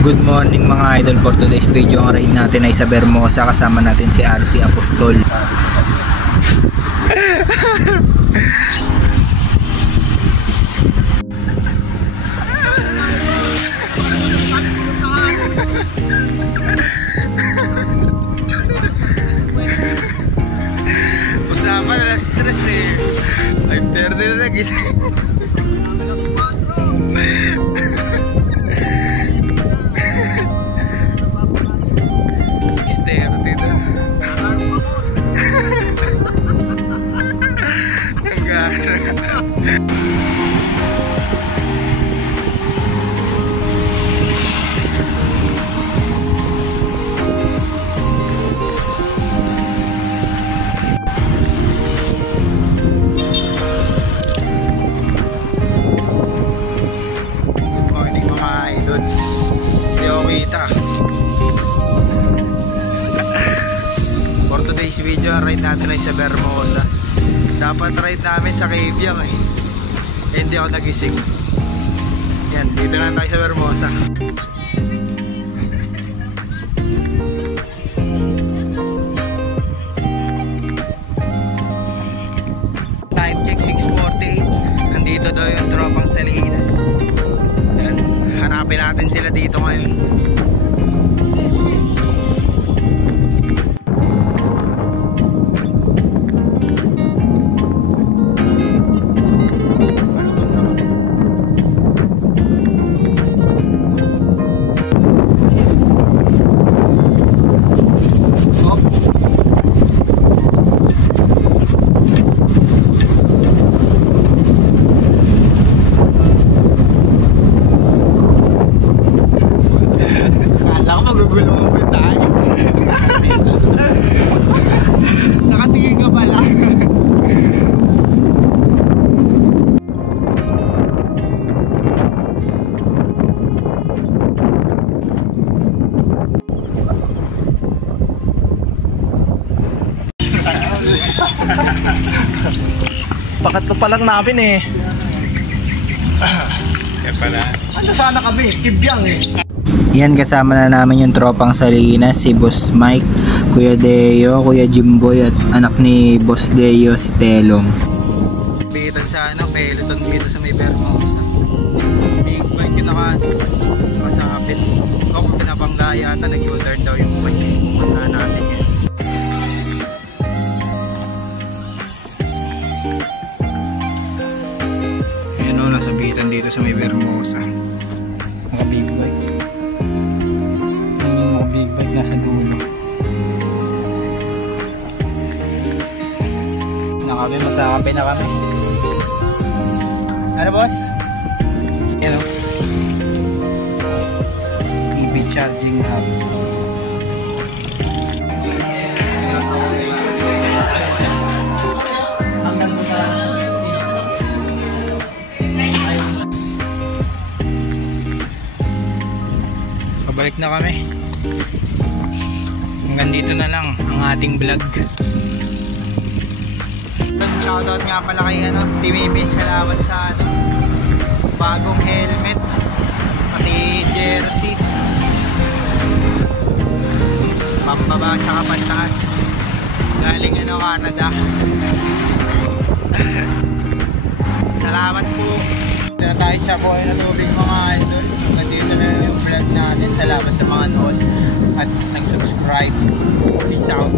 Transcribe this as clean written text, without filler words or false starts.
Good morning mga idol, for today's video ang ride natin ay sa Vermosa. Kasama natin si RC Apostol. Usapan na stress eh. Ay, perde na nagising. Alas 4. For today's video, ang ride natin ay sa Vermosa. Dapat ride namin sa Cabiang eh. Hindi ako nagising. Yan, dito na tayo sa Vermosa. Time check 6:48. Nandito daw yung tropang Salinas. Yan, hanapin natin sila dito ngayon. Nakatingin ka pala. Pakatlo pa lang namin eh. Kaya pala. Ano sana kami? Cabiang eh. Yan, kasama na namin yung tropang Salinas, si Boss Mike, Kuya Deo, Kuya Jimboy at anak ni Boss Deo, si Telong. Bitan sa peloton dito sa may Vermosa. Big bike kinakasapit. Kung pinapangla yata, nag-u-turn daw yung bike. Pumunta natin yan. Ayan o, nasa bitan dito sa may Vermosa. Naka big bike. Big bike nasa dulo. Magkakape na kami. Ano boss? Yan o. EV charging hub. Hanggang po sa 60. Pabalik na kami. Hanggang dito na lang ang ating vlog. Shoutout nga pala kay TVB, salamat sa bagong helmet pati jersey, pambaba tsaka pantaas, galing Canada. Salamat po. Dito na tayo sa buhay na tubig mga idol. Hanggang dito na yung vlog natin. Salamat sa mga nood at nag-subscribe. Peace out.